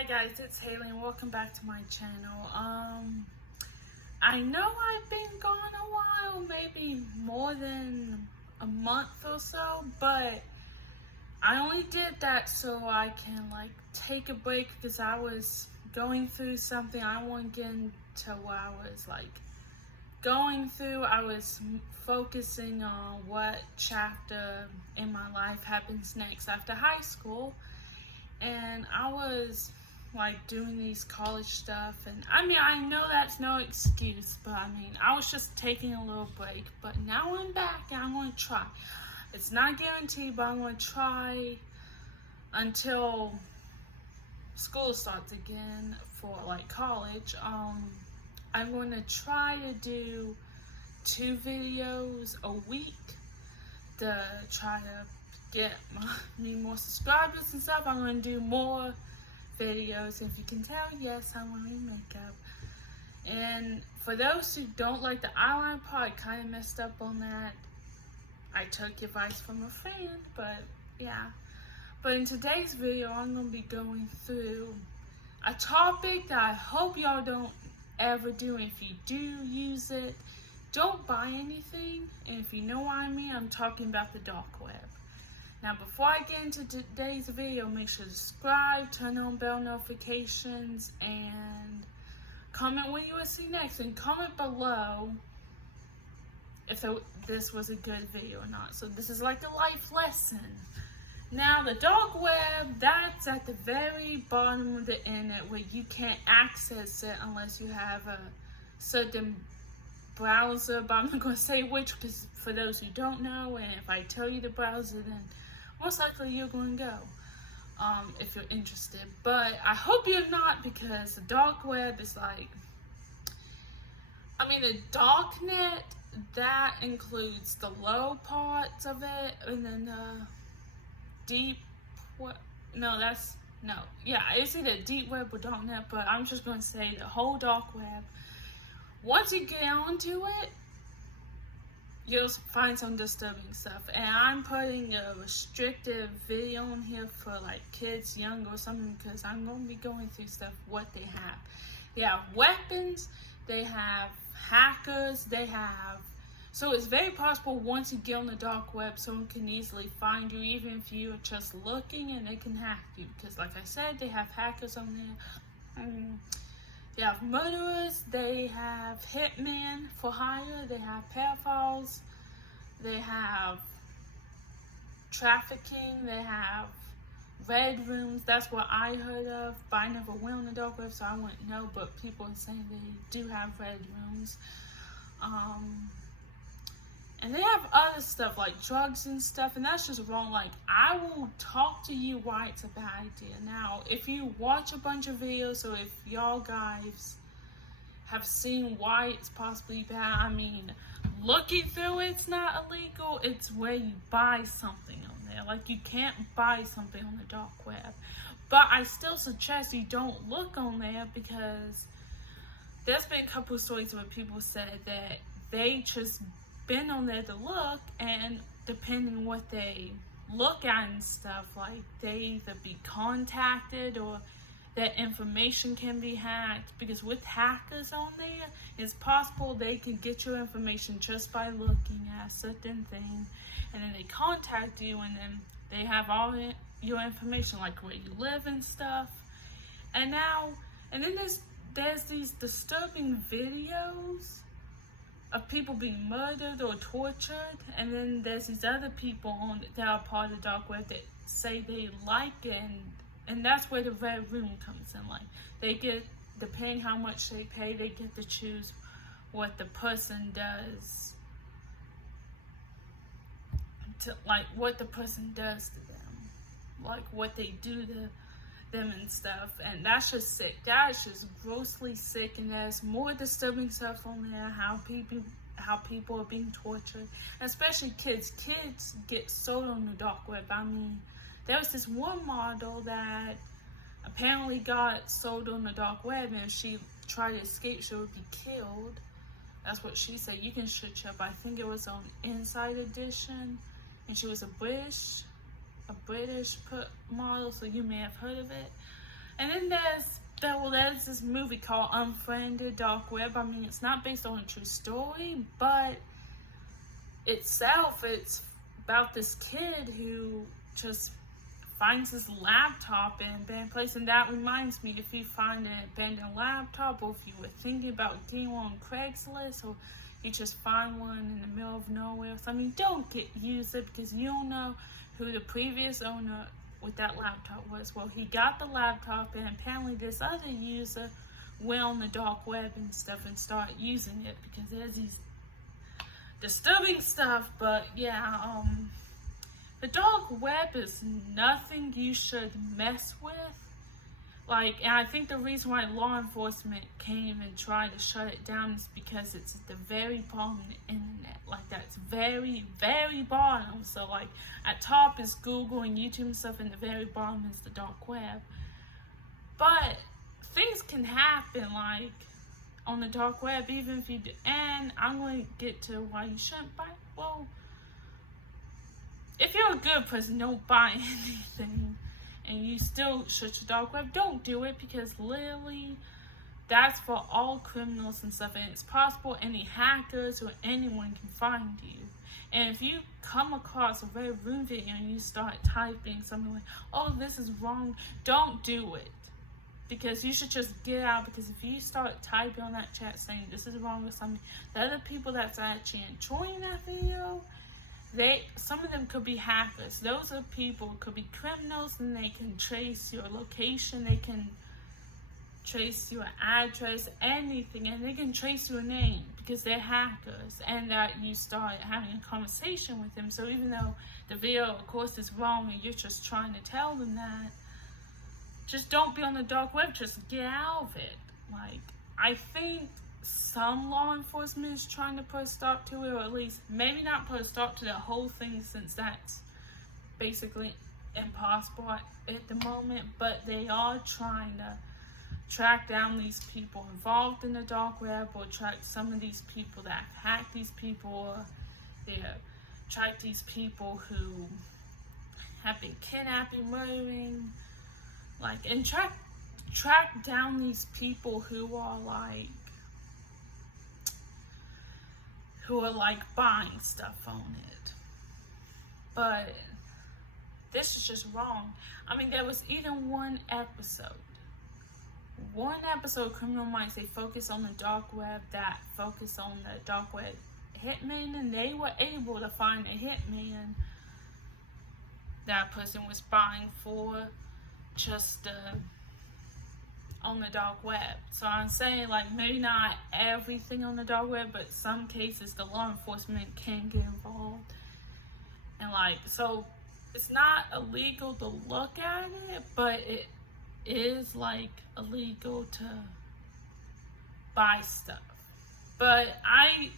Hi guys, it's Haley and welcome back to my channel. I know I've been gone a while, maybe more than a month or so, but I only did that so I can take a break because I was going through something. I won't get into what I was going through. I was focusing on what chapter in my life happens next after high school. And I was doing these college stuff, and I know that's no excuse, but I was just taking a little break. But now I'm back and I'm going to try. It's not guaranteed, but I'm going to try until school starts again for college. I'm going to try to do 2 videos a week to try to get me more subscribers and stuff. I'm going to do more videos. If you can tell, yes, I'm wearing makeup. And for those who don't like the eyeliner part, I kind of messed up on that. I took advice from a friend, but yeah. But in today's video, I'm going to be going through a topic that I hope y'all don't ever do. And if you do use it, don't buy anything. And if you know what I mean, I'm talking about the dark web. Now, before I get into today's video, make sure to subscribe, turn on bell notifications, and comment what you will see next. And comment below if this was a good video or not. So this is like a life lesson. Now, the dark web, that's at the very bottom of the internet where you can't access it unless you have a certain browser. But I'm not going to say which, because for those who don't know, and if I tell you the browser, then most likely you're going to go if you're interested. But I hope you're not, because the dark web is the dark net, that includes the low parts of it, and then the deep it's either deep web or dark net, but I'm just going to say the whole dark web. Once you get onto it, you'll find some disturbing stuff, and I'm putting a restrictive video in here for kids young or something, because I'm going to be going through stuff what they have. They have weapons, they have hackers, so it's very possible once you get on the dark web, someone can easily find you, even if you're just looking, and they can hack you, because like I said, they have hackers on there. They have murderers, they have hitmen for hire, they have pedophiles, they have trafficking, they have red rooms. That's what I heard of, but I never went on the dark web, so I wouldn't know, but people are saying they do have red rooms. And they have other stuff like drugs and stuff, and that's just wrong. I will talk to you why it's a bad idea. Now, if you watch a bunch of videos, or if y'all guys have seen why it's possibly bad, looking through it's not illegal. It's where you buy something on there. You can't buy something on the dark web. But I still suggest you don't look on there, because there's been a couple of stories where people said that they just been on there to look, and depending on what they look at and stuff, they either be contacted or that information can be hacked, because with hackers on there, it's possible they can get your information just by looking at a certain thing, and then they contact you, and then they have all your information, where you live and stuff. And then there's these disturbing videos of people being murdered or tortured, and then there's these other people that are part of the dark web that say they like it, and that's where the red room comes in. They get, depending how much they pay, they get to choose what the person does to what the person does to them, what they do to them and stuff. And that's just sick. That's just grossly sick. And there's more disturbing stuff on there, how people are being tortured, especially kids get sold on the dark web. There was this one model that apparently got sold on the dark web, and if she tried to escape, she would be killed. That's what she said. You can search up, I think it was on Inside Edition, and she was a British model, so you may have heard of it. And then there's this movie called Unfriended Dark Web. I mean, it's not based on a true story, but it's about this kid who just finds his laptop in an abandoned place. And that reminds me, if you find an abandoned laptop, or if you were thinking about getting one on Craigslist, or you just find one in the middle of nowhere or something, don't use it, because you don't know who the previous owner with that laptop was. Well, he got the laptop, and apparently this other user went on the dark web and stuff and started using it, because there's these disturbing stuff. But yeah, the dark web is nothing you should mess with. Like, and I think the reason why law enforcement came and tried to shut it down is because it's at the very bottom of the internet. Like, that's very, very bottom. So, like, at top is Google and YouTube and stuff, and the very bottom is the dark web. But things can happen, like, on the dark web, even if you do. And I'm going to get to why you shouldn't buy. Well, if you're a good person, don't buy anything. And you still search the dark web, don't do it, because literally that's for all criminals and stuff, and it's possible any hackers or anyone can find you. And if you come across a very rude video and you start typing something like, oh, this is wrong, don't do it, because you should just get out. Because if you start typing on that chat saying this is wrong or something, the other people that's actually enjoying that video, some of them could be hackers. Those are people, could be criminals, and they can trace your location, they can trace your address, anything, and they can trace your name because they're hackers, and that you start having a conversation with them. So even though the video, of course, is wrong and you're just trying to tell them that, just don't be on the dark web, just get out of it. Like, I think some law enforcement is trying to put a stop to it, or at least maybe not put a stop to the whole thing, since that's basically impossible at the moment, but they are trying to track down these people involved in the dark web, or track some of these people that hack these people, or track these people who have been kidnapping, murdering, like, and track down these people who are buying stuff on it. But this is just wrong. I mean, there was even one episode, Criminal Minds, they focus on the dark web, that focus on the dark web hitman, and they were able to find a hitman that person was buying for just on the dark web. So I'm saying, like, maybe not everything on the dark web, but some cases the law enforcement can get involved. And, like, so it's not illegal to look at it, but it is, like, illegal to buy stuff. But I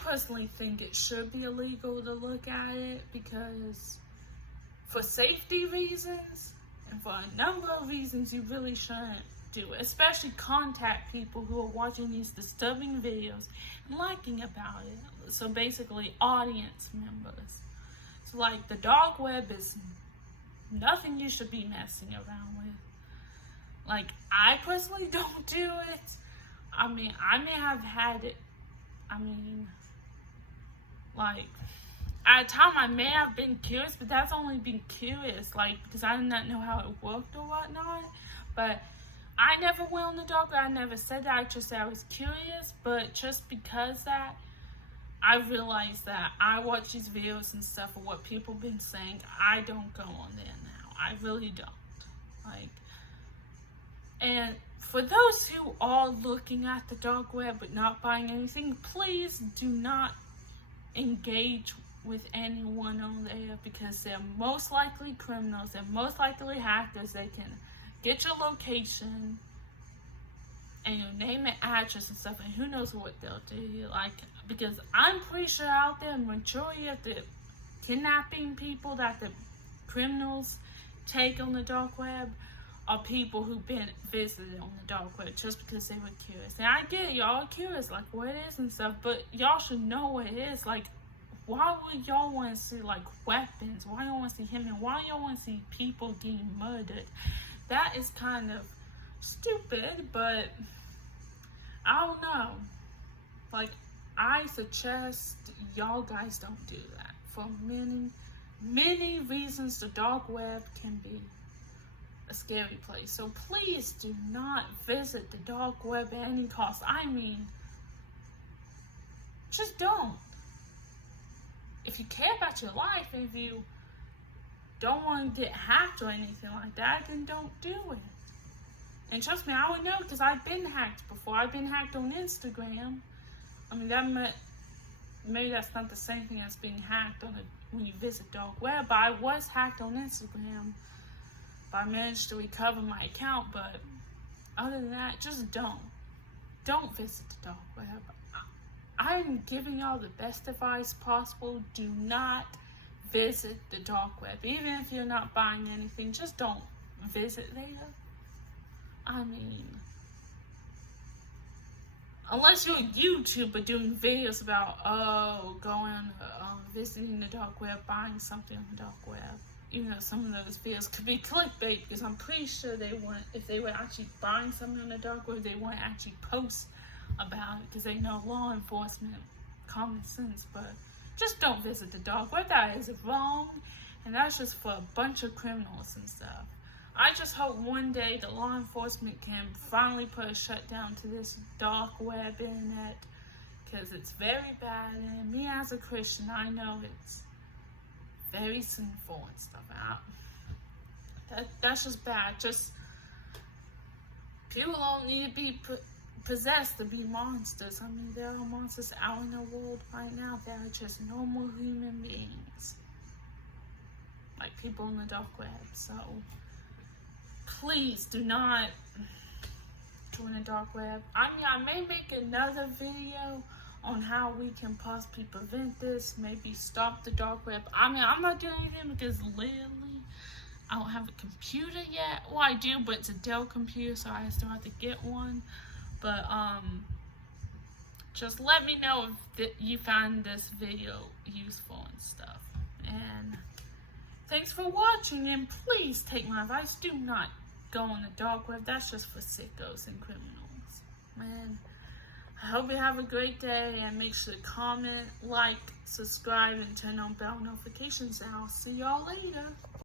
personally think it should be illegal to look at it, because for safety reasons and for a number of reasons, you really shouldn't do it. Especially contact people who are watching these disturbing videos and liking about it. So basically, audience members. So, like, the dark web is nothing you should be messing around with. Like, I personally don't do it. I mean, I may have had it. I mean, like, at a time I may have been curious, but that's only been curious, like, because I did not know how it worked or whatnot. But I never went on the dark web. I never said that. I just said I was curious. But just because that, I realized that I watch these videos and stuff of what people have been saying. I don't go on there now. I really don't. Like, and for those who are looking at the dark web but not buying anything, please do not engage with anyone on there, because they're most likely criminals. They're most likely hackers. They can get your location and your name and address and stuff, and who knows what they'll do. Like, because I'm pretty sure out there, majority of the kidnapping people that the criminals take on the dark web are people who've been visited on the dark web just because they were curious. And I get it, y'all are curious, like, what it is and stuff, but y'all should know what it is. Like, why would y'all want to see, like, weapons? Why y'all want to see him? And why y'all want to see people getting murdered? That is kind of stupid, but I don't know. Like, I suggest y'all guys don't do that for many reasons. The dark web can be a scary place, so please do not visit the dark web at any cost. I mean, just don't. If you care about your life, if you don't want to get hacked or anything like that, then don't do it. And trust me, I would know, because I've been hacked before. I've been hacked on Instagram. I mean, maybe that's not the same thing as being hacked when you visit dark web, but I was hacked on Instagram. But I managed to recover my account, but other than that, just don't. Don't visit the dark web. I'm giving y'all the best advice possible. Do not visit the dark web. Even if you're not buying anything, just don't visit there. I mean, unless you're a YouTuber doing videos about, visiting the dark web, buying something on the dark web. Even though some of those videos could be clickbait, because I'm pretty sure if they were actually buying something on the dark web, they wouldn't actually post about it, because they know law enforcement, common sense. But just don't visit the dark web. That is wrong, and that's just for a bunch of criminals and stuff. I just hope one day the law enforcement can finally put a shutdown to this dark web internet, because it's very bad, and me as a Christian, I know it's very sinful and stuff. That's just bad. Just, people don't need to be possessed to be monsters. I mean, there are monsters out in the world right now that are just normal human beings, like people on the dark web. So please do not join the dark web. I mean, I may make another video on how we can possibly prevent this, maybe stop the dark web. I mean, I'm not doing anything because literally I don't have a computer yet. Well, I do, but it's a Dell computer, so I still have to get one. But just let me know if you found this video useful and stuff. And thanks for watching, and please take my advice. Do not go on the dark web. That's just for sickos and criminals. Man, I hope you have a great day, and make sure to comment, like, subscribe, and turn on bell notifications, and I'll see y'all later.